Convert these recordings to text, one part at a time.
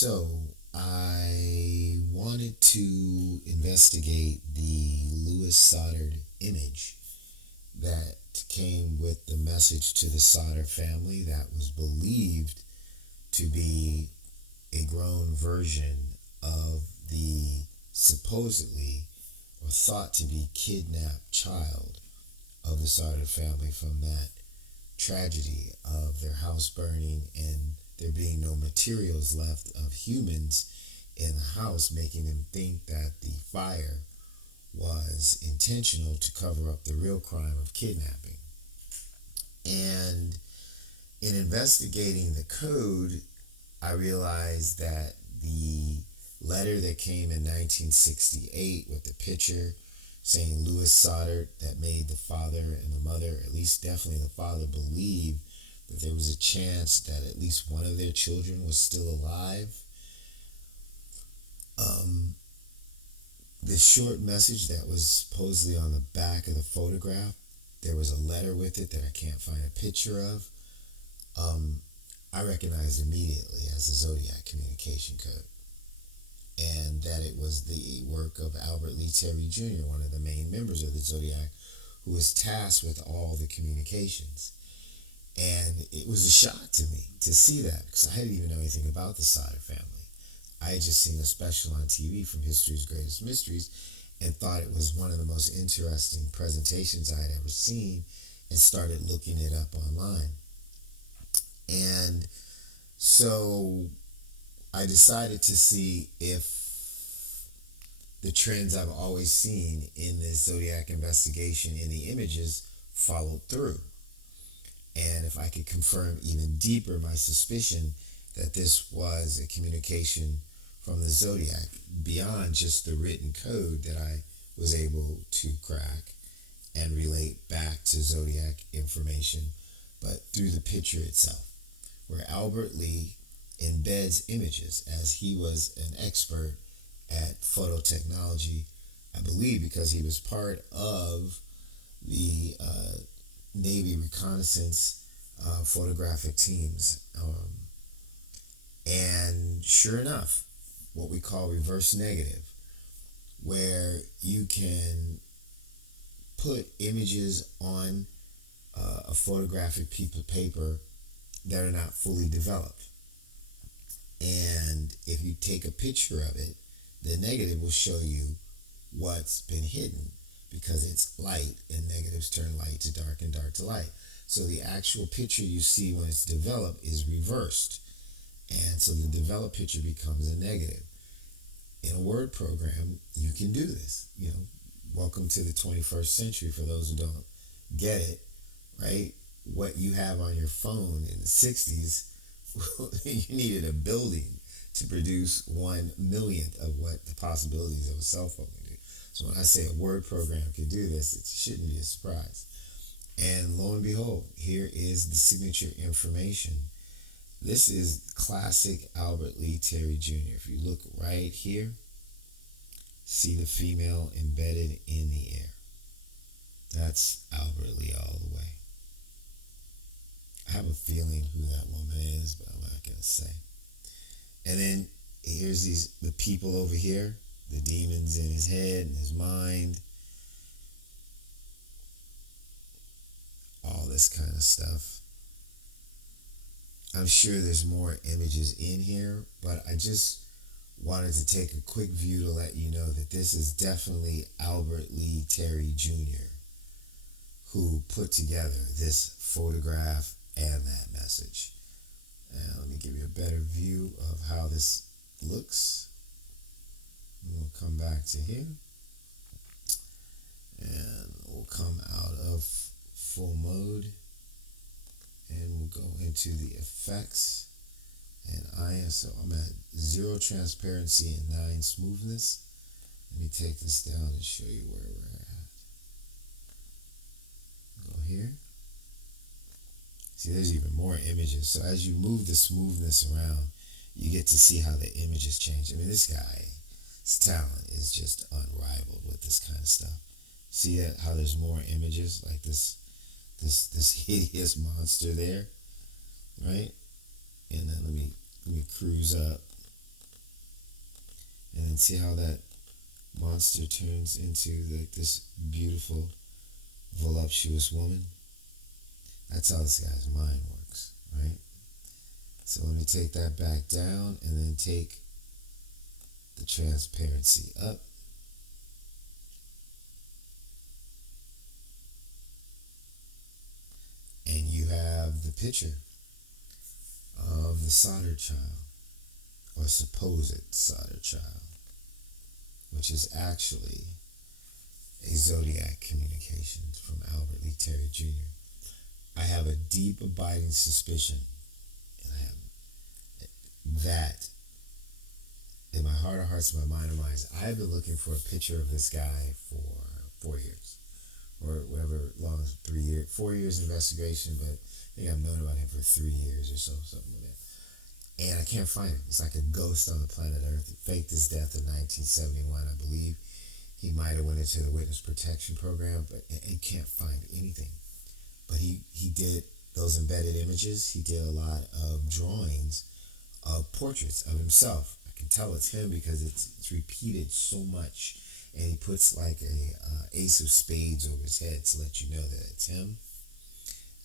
So I wanted to investigate the Lewis Sodder image that came with the message to the Sodder family that was believed to be a grown version of the supposedly or thought to be kidnapped child of the Sodder family from that tragedy of their house burning and there being no materials left of humans in the house, making them think that the fire was intentional to cover up the real crime of kidnapping. And in investigating the code, I realized that the letter that came in 1968 with the picture saying Lewis Sodder that made the father and the mother, at least definitely the father, believe that there was a chance that at least one of their children was still alive. Um, the short message that was supposedly on the back of the photograph, there was a letter with it that I can't find a picture of. Um, I recognized immediately as the Zodiac communication code, and that it was the work of Albert Lee Terry Jr., one of the main members of the Zodiac, who was tasked with all the communications. And it was a shock to me to see that because I didn't even know anything about the Sodder family. I had just seen a special on TV from History's Greatest Mysteries and thought it was one of the most interesting presentations I had ever seen and started looking it up online. And so I decided to see if the trends I've always seen in this Zodiac investigation in the images followed through. And if I could confirm even deeper my suspicion that this was a communication from the Zodiac beyond just the written code that I was able to crack and relate back to Zodiac information, but through the picture itself, where Albert Lee embeds images as he was an expert at photo technology, I believe because he was part of the Navy reconnaissance photographic teams. And sure enough, what we call reverse negative, where you can put images on a photographic piece of paper that are not fully developed. And if you take a picture of it, the negative will show you what's been hidden because it's light and negatives turn light to dark and dark to light. So the actual picture you see when it's developed is reversed. And so the developed picture becomes a negative. In a word program, you can do this. Welcome to the 21st century for those who don't get it, right? What you have on your phone in the 60s, you needed a building to produce 1/1,000,000th of what the possibilities of a cell phone can do. So when I say a word program can do this, it shouldn't be a surprise. And lo and behold, here is the signature information. This is classic Albert Lee Terry Jr. If you look right here, see the female embedded in the air. That's Albert Lee all the way. I have a feeling who that woman is, but I'm not going to say. And then here's the people over here, the demons in his head and his mind, all this kind of stuff. I'm sure there's more images in here, but I just wanted to take a quick view to let you know that this is definitely Albert Lee Terry Jr. who put together this photograph and that message. And let me give you a better view of how this looks. We'll come back to here. And we'll come out of full mode. And we'll go into the effects. And so I'm at 0 transparency and 9 smoothness. Let me take this down and show you where we're at. Go here. See, there's even more images. So as you move the smoothness around, you get to see how the images change. I mean, this guy's talent is just unrivaled with this kind of stuff. See that how there's more images like this hideous monster there, right? And then let me cruise up And see how that monster turns into like this beautiful, voluptuous woman? That's how this guy's mind works, right? So let me take that back down and then take the transparency up. And you have the picture of the Sodder child, or supposed Sodder child, which is actually a Zodiac Communications from Albert Lee Terry Jr. I have a deep, abiding suspicion, and I have that in my heart of hearts, in my mind of minds. I've been looking for a picture of this guy for 4 years, or whatever long, 3 years, 4 years investigation, but I think I've known about him for 3 years or so, something like that. And I can't find him. It's like a ghost on the planet Earth. He faked his death in 1971, I believe. He might have went into the witness protection program, but he can't find anything. But he did those embedded images. He did a lot of drawings of portraits of himself. I can tell it's him because it's repeated so much. And he puts like a ace of spades over his head to let you know that it's him.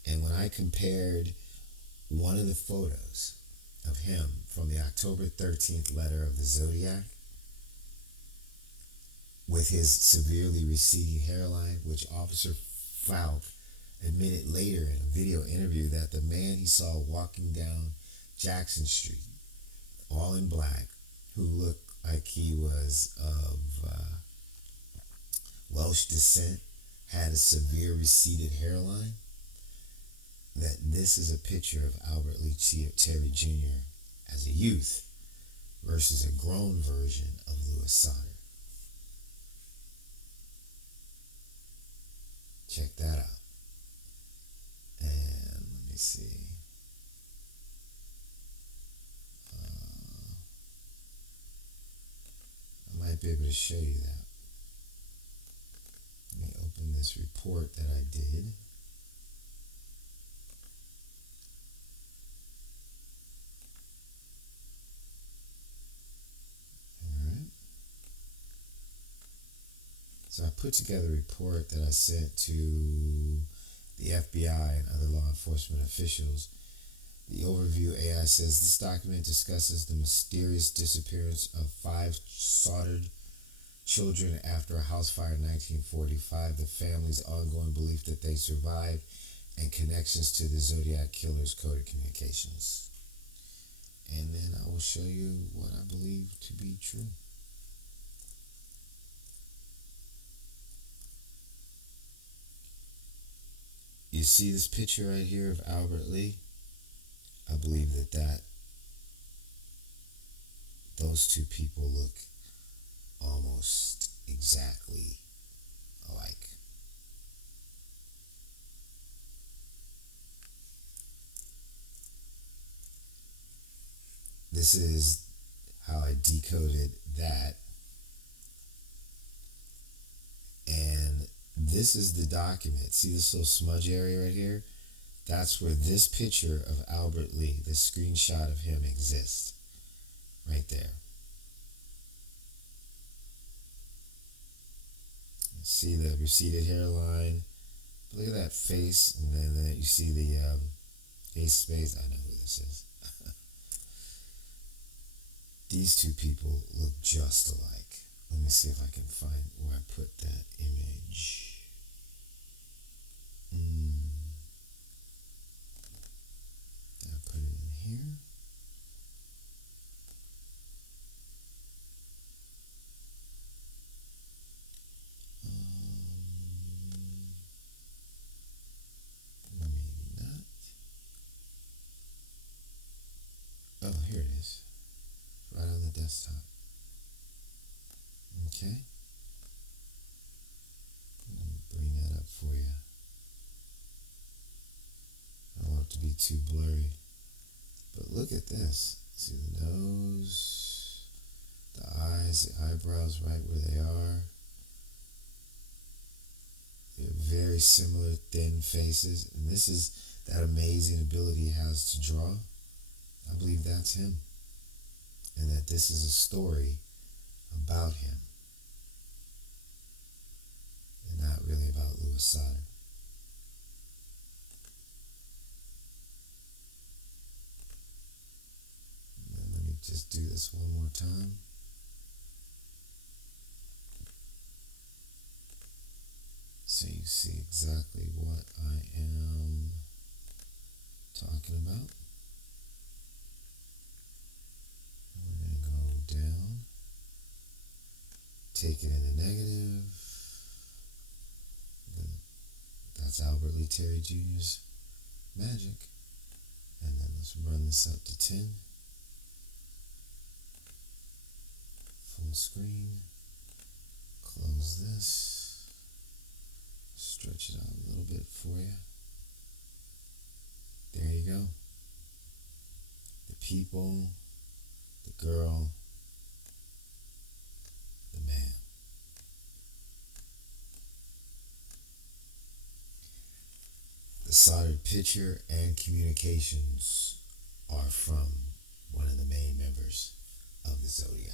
And when I compared one of the photos of him from the October 13th letter of the Zodiac with his severely receding hairline, which Officer Falk admitted later in a video interview that the man he saw walking down Jackson Street, all in black, who looked like he was of Welsh descent, had a severe receded hairline, that this is a picture of Albert Lee Terry Jr. as a youth versus a grown version of Louis Sodder. Check that out. And let me see. I might be able to show you that. Let me open this report that I did. Alright. So I put together a report that I sent to the FBI and other law enforcement officials. The overview AI says this document discusses the mysterious disappearance of 5 Sodder children after a house fire in 1945, the family's ongoing belief that they survived, and connections to the Zodiac killer's coded communications. And then I will show you what I believe to be true. You see this picture right here of Albert Lee? I believe that those two people look almost exactly alike. This is how I decoded that. And this is the document. See this little smudge area right here? That's where this picture of Albert Lee, this screenshot of him, exists. Right there. See the receded hairline. Look at that face, and then you see the ace of spades. I know who this is. These two people look just alike. Let me see if I can find where I put that image. Did I put it in here? Oh, here it is. Right on the desktop. Okay. Let me bring that up for you. I don't want it to be too blurry. But look at this. See the nose, the eyes, the eyebrows right where they are. They're very similar, thin faces. And this is that amazing ability he has to draw. I believe that's him. And that this is a story about him and not really about Louis Sodder. And let me just do this one more time. So you see exactly what I am talking about. We're going to go down, take it in the negative. That's Albert Lee Terry Jr.'s magic. And then let's run this up to 10. Full screen. Close this. Stretch it out a little bit for you. There you go. The people, the girl, the man. The soldered picture and communications are from one of the main members of the Zodiac.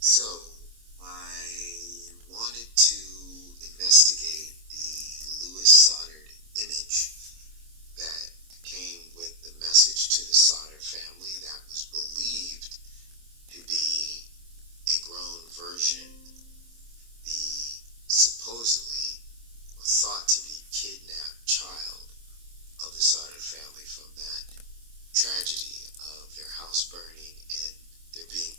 So, I wanted to investigate the Louis Sodder image that came with the message to the Sodder family that was believed to be a grown version, the supposedly or thought to be kidnapped child of the Sodder family from that tragedy of their house burning and there being